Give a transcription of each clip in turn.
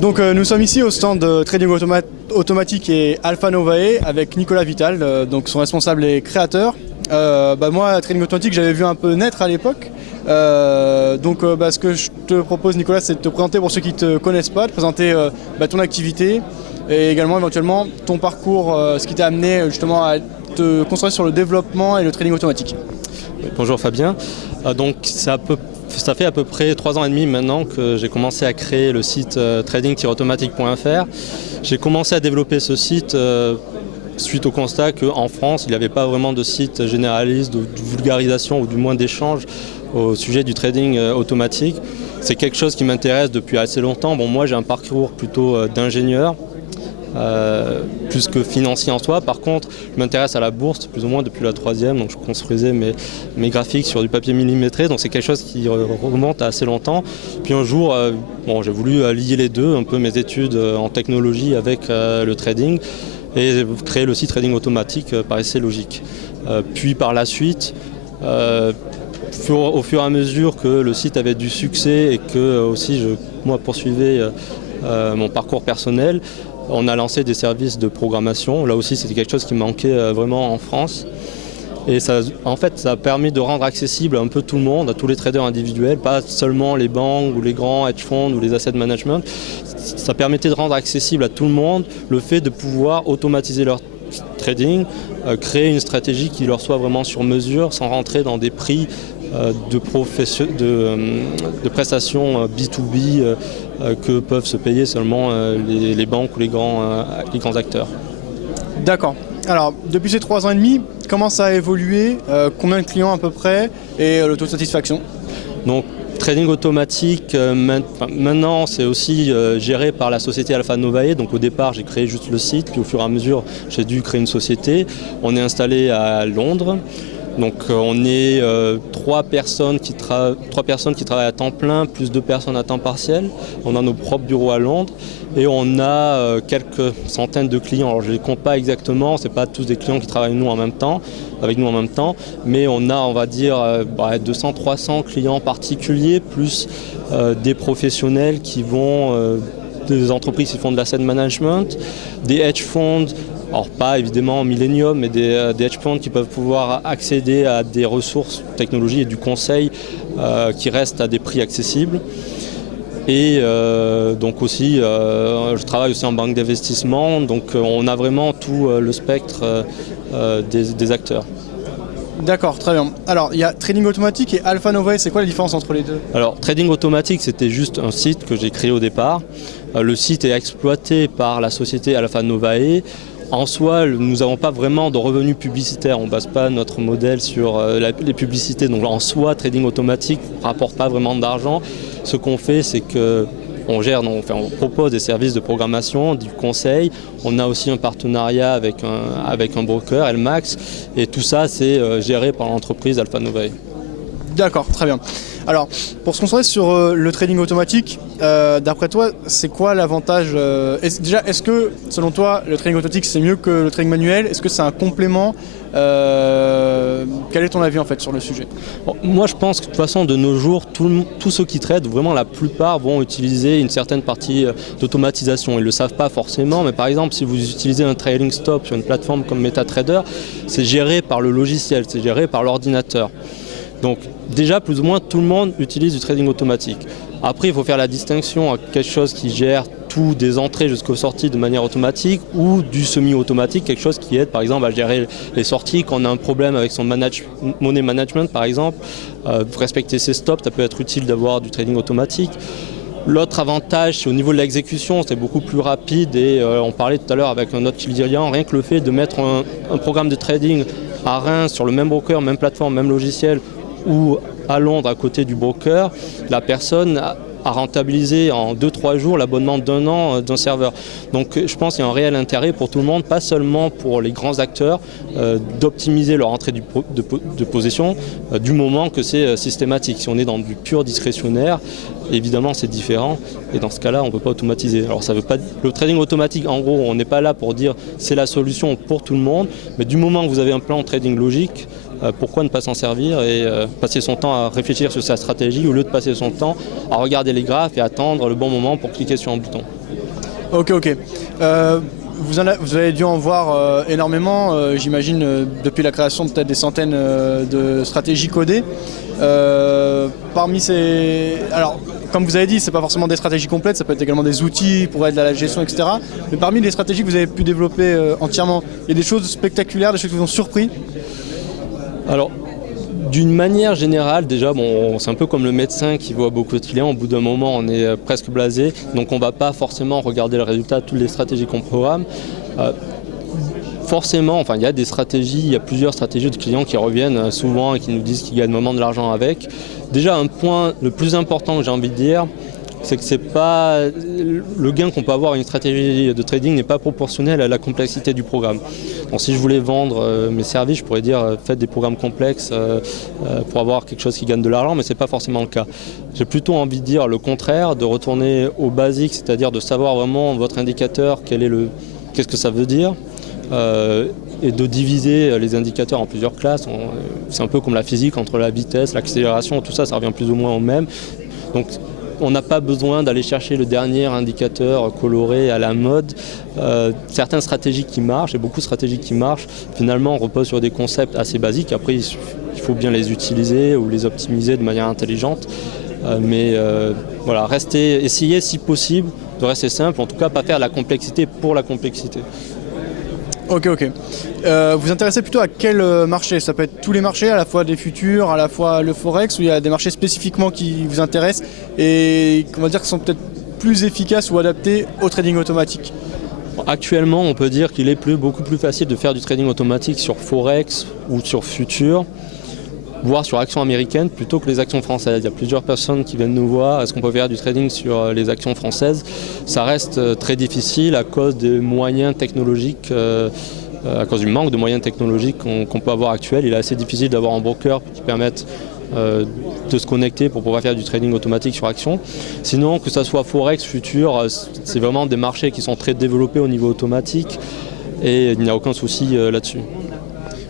Donc nous sommes ici au stand de Trading Automatique et Alpha Novae avec Nicolas Vital, donc son responsable et créateur. Moi, Trading Automatique, j'avais vu un peu naître à l'époque. Ce que je te propose, Nicolas, c'est de te présenter pour ceux qui ne te connaissent pas, de présenter ton activité et également éventuellement ton parcours, ce qui t'a amené justement à te concentrer sur le développement et le trading automatique. Bonjour Fabien. Ça fait à peu près 3 ans et demi maintenant que j'ai commencé à créer le site trading-automatique.fr. J'ai commencé à développer ce site suite au constat qu'en France, il n'y avait pas vraiment de site généraliste, de vulgarisation ou du moins d'échange au sujet du trading automatique. C'est quelque chose qui m'intéresse depuis assez longtemps. Moi j'ai un parcours plutôt d'ingénieur. Plus que financier en soi. Par contre, je m'intéresse à la bourse plus ou moins depuis la 3e, donc je construisais mes graphiques sur du papier millimétré, donc c'est quelque chose qui remonte à assez longtemps. Puis un jour, j'ai voulu lier les deux, un peu mes études en technologie avec le trading, et créer le site Trading Automatique paraissait logique. Puis par la suite, au fur et à mesure que le site avait du succès et que aussi moi poursuivais mon parcours personnel, on a lancé des services de programmation. Là aussi, c'était quelque chose qui manquait vraiment en France. Et ça a permis de rendre accessible un peu tout le monde, à tous les traders individuels, pas seulement les banques ou les grands hedge funds ou les asset management. Ça permettait de rendre accessible à tout le monde le fait de pouvoir automatiser leur trading, créer une stratégie qui leur soit vraiment sur mesure, sans rentrer dans des prix de prestations B2B que peuvent se payer seulement les banques ou les grands acteurs. D'accord. Alors, depuis ces 3 ans et demi, comment ça a évolué, combien de clients à peu près et le taux de satisfaction? Donc, Trading Automatique, maintenant c'est aussi géré par la société Alpha Novae. Donc au départ j'ai créé juste le site, puis au fur et à mesure j'ai dû créer une société. On est installé à Londres. Donc on est 3 personnes qui travaillent à temps plein, plus 2 personnes à temps partiel. On a nos propres bureaux à Londres et on a quelques centaines de clients. Alors je ne les compte pas exactement, ce n'est pas tous des clients qui travaillent avec nous en même temps, mais on a, on va dire, 200-300 clients particuliers, plus des professionnels qui vont, des entreprises qui font de l'asset management, des hedge funds. Alors pas évidemment Millennium, mais des hedge funds qui peuvent pouvoir accéder à des ressources, technologies et du conseil qui restent à des prix accessibles. Et donc aussi, je travaille aussi en banque d'investissement, donc on a vraiment tout le spectre des acteurs. D'accord, très bien. Alors, il y a Trading Automatique et Alpha Novae, c'est quoi la différence entre les deux? Alors, Trading Automatique, c'était juste un site que j'ai créé au départ. Le site est exploité par la société Alpha Novae. En soi, nous n'avons pas vraiment de revenus publicitaires, on ne base pas notre modèle sur les publicités. Donc en soi, Trading Automatique ne rapporte pas vraiment d'argent. Ce qu'on fait, c'est qu'on on propose des services de programmation, du conseil. On a aussi un partenariat avec un broker, LMAX. Et tout ça, c'est géré par l'entreprise Alpha Novae. D'accord, très bien. Alors, pour se concentrer sur le trading automatique, d'après toi, c'est quoi l'avantage est-ce que, selon toi, le trading automatique, c'est mieux que le trading manuel? Est-ce que c'est un complément? Quel est ton avis, en fait, sur le sujet? Moi, je pense que, de toute façon, de nos jours, tous ceux qui traitent, vraiment la plupart vont utiliser une certaine partie d'automatisation. Ils ne le savent pas forcément, mais par exemple, si vous utilisez un trailing stop sur une plateforme comme MetaTrader, c'est géré par le logiciel, c'est géré par l'ordinateur. Donc déjà, plus ou moins, tout le monde utilise du trading automatique. Après, il faut faire la distinction à quelque chose qui gère tout des entrées jusqu'aux sorties de manière automatique ou du semi-automatique, quelque chose qui aide par exemple à gérer les sorties. Quand on a un problème avec son money management par exemple, respecter ses stops, ça peut être utile d'avoir du trading automatique. L'autre avantage, c'est au niveau de l'exécution, c'est beaucoup plus rapide et on parlait tout à l'heure avec un autre client, rien que le fait de mettre un programme de trading à Reims sur le même broker, même plateforme, même logiciel, ou à Londres à côté du broker, la personne a rentabilisé en 2-3 jours l'abonnement d'1 an d'un serveur. Donc je pense qu'il y a un réel intérêt pour tout le monde, pas seulement pour les grands acteurs, d'optimiser leur entrée de possession du moment que c'est systématique. Si on est dans du pur discrétionnaire, évidemment c'est différent et dans ce cas-là on ne peut pas automatiser. Alors ça veut pas, le trading automatique, en gros, on n'est pas là pour dire c'est la solution pour tout le monde, mais du moment que vous avez un plan de trading logique, pourquoi ne pas s'en servir et passer son temps à réfléchir sur sa stratégie au lieu de passer son temps à regarder les graphes et attendre le bon moment pour cliquer sur un bouton. Ok. Vous avez dû en voir énormément, j'imagine, depuis la création peut-être des centaines de stratégies codées. Parmi ces... Alors, comme vous avez dit, c'est pas forcément des stratégies complètes, ça peut être également des outils pour aider à la gestion, etc. Mais parmi les stratégies que vous avez pu développer entièrement, il y a des choses spectaculaires, des choses qui vous ont surpris? Alors, d'une manière générale, déjà, c'est un peu comme le médecin qui voit beaucoup de clients. Au bout d'un moment, on est presque blasé. Donc, on ne va pas forcément regarder le résultat de toutes les stratégies qu'on programme. Forcément, il y a des stratégies, il y a plusieurs stratégies de clients qui reviennent souvent et qui nous disent qu'ils gagnent vraiment de l'argent avec. Déjà, un point le plus important que j'ai envie de dire, c'est que c'est pas le gain qu'on peut avoir à une stratégie de trading n'est pas proportionnel à la complexité du programme. Donc si je voulais vendre mes services, je pourrais dire faites des programmes complexes pour avoir quelque chose qui gagne de l'argent, mais c'est pas forcément le cas. J'ai plutôt envie de dire le contraire, de retourner au basique, c'est-à-dire de savoir vraiment votre indicateur, qu'est-ce que ça veut dire. Et de diviser les indicateurs en plusieurs classes. C'est un peu comme la physique entre la vitesse, l'accélération, tout ça, ça revient plus ou moins au même. Donc on n'a pas besoin d'aller chercher le dernier indicateur coloré à la mode. Certaines stratégies qui marchent, et beaucoup de stratégies qui marchent, finalement reposent sur des concepts assez basiques. Après, il faut bien les utiliser ou les optimiser de manière intelligente. Essayez si possible de rester simple, en tout cas pas faire la complexité pour la complexité. Ok. Vous vous intéressez plutôt à quel marché? Ça peut être tous les marchés, à la fois des futurs, à la fois le forex, ou il y a des marchés spécifiquement qui vous intéressent et qu'on va dire qui sont peut-être plus efficaces ou adaptés au trading automatique? Actuellement, on peut dire qu'il est beaucoup plus facile de faire du trading automatique sur forex ou sur futurs, voire sur actions américaines plutôt que les actions françaises. Il y a plusieurs personnes qui viennent nous voir, est-ce qu'on peut faire du trading sur les actions françaises? Ça reste très difficile à cause des moyens technologiques, à cause du manque de moyens technologiques qu'on peut avoir actuel. Il est assez difficile d'avoir un broker qui permette de se connecter pour pouvoir faire du trading automatique sur actions. Sinon, que ce soit forex, futur, c'est vraiment des marchés qui sont très développés au niveau automatique et il n'y a aucun souci là-dessus.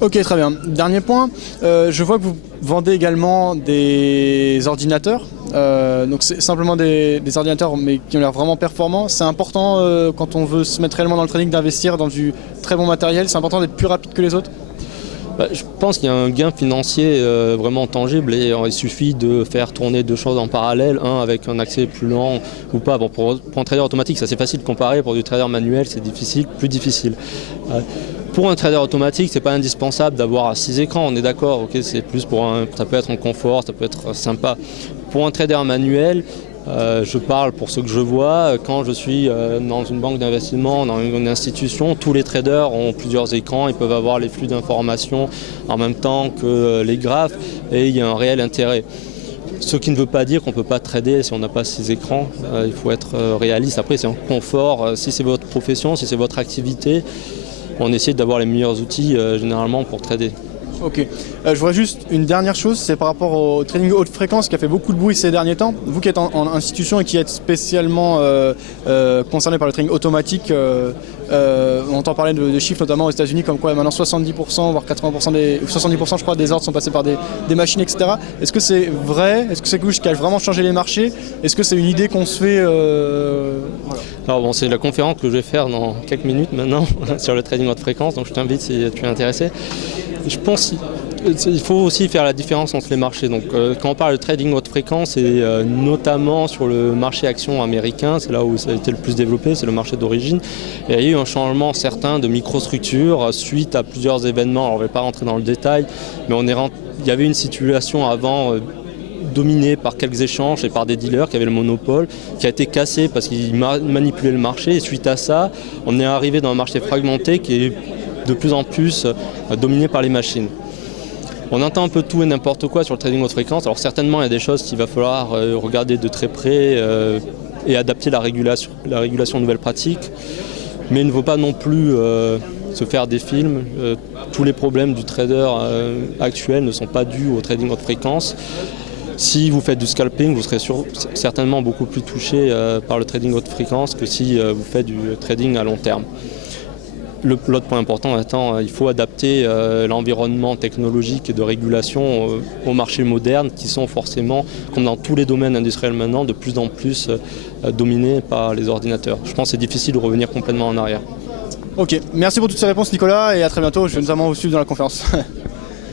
Ok, très bien. Dernier point, je vois que vous vendez également des ordinateurs. Donc c'est simplement des ordinateurs mais qui ont l'air vraiment performants. C'est important quand on veut se mettre réellement dans le trading d'investir dans du très bon matériel. C'est important d'être plus rapide que les autres. Je pense qu'il y a un gain financier vraiment tangible et il suffit de faire tourner deux choses en parallèle, un avec un accès plus lent ou pas. Bon, pour un trader automatique, c'est assez facile de comparer. Pour du trader manuel, c'est plus difficile. Pour un trader automatique, c'est pas indispensable d'avoir 6 écrans, on est d'accord, ok, c'est plus ça peut être en confort, ça peut être sympa. Pour un trader manuel, je parle pour ce que je vois, quand je suis dans une banque d'investissement, dans une institution, tous les traders ont plusieurs écrans, ils peuvent avoir les flux d'informations en même temps que les graphes et il y a un réel intérêt. Ce qui ne veut pas dire qu'on ne peut pas trader si on n'a pas 6 écrans, il faut être réaliste. Après c'est un confort, si c'est votre profession, si c'est votre activité, on essaie d'avoir les meilleurs outils généralement pour trader. Ok. Je vois juste une dernière chose, c'est par rapport au trading haute fréquence qui a fait beaucoup de bruit ces derniers temps. Vous qui êtes en institution et qui êtes spécialement concerné par le trading automatique, on entend parler de chiffres notamment aux États-Unis comme quoi maintenant 70% voire 80% 70% je crois des ordres sont passés par des machines, etc. Est-ce que c'est vrai? Est-ce que c'est quelque chose qui a vraiment changé les marchés? Est-ce que c'est une idée qu'on se fait voilà. Alors c'est la conférence que je vais faire dans quelques minutes maintenant sur le trading haute fréquence, donc je t'invite si tu es intéressé. Je pense qu'il faut aussi faire la différence entre les marchés. Donc, quand on parle de trading haute fréquence, c'est notamment sur le marché action américain, c'est là où ça a été le plus développé, c'est le marché d'origine. Et il y a eu un changement certain de microstructure suite à plusieurs événements. Alors, je ne vais pas rentrer dans le détail, mais il y avait une situation avant dominée par quelques échanges et par des dealers qui avaient le monopole, qui a été cassé parce qu'ils manipulaient le marché. Et suite à ça, on est arrivé dans un marché fragmenté qui est de plus en plus dominé par les machines. On entend un peu tout et n'importe quoi sur le trading haute fréquence. Alors certainement, il y a des choses qu'il va falloir regarder de très près et adapter la régulation aux nouvelles pratiques. Mais il ne faut pas non plus se faire des films. Tous les problèmes du trader actuel ne sont pas dus au trading haute fréquence. Si vous faites du scalping, vous serez certainement beaucoup plus touché par le trading haute fréquence que si vous faites du trading à long terme. L'autre point important, il faut adapter l'environnement technologique et de régulation au marché moderne qui sont forcément, comme dans tous les domaines industriels maintenant, de plus en plus dominés par les ordinateurs. Je pense que c'est difficile de revenir complètement en arrière. Ok, merci pour toutes ces réponses Nicolas et à très bientôt, je vais notamment vous suivre dans la conférence.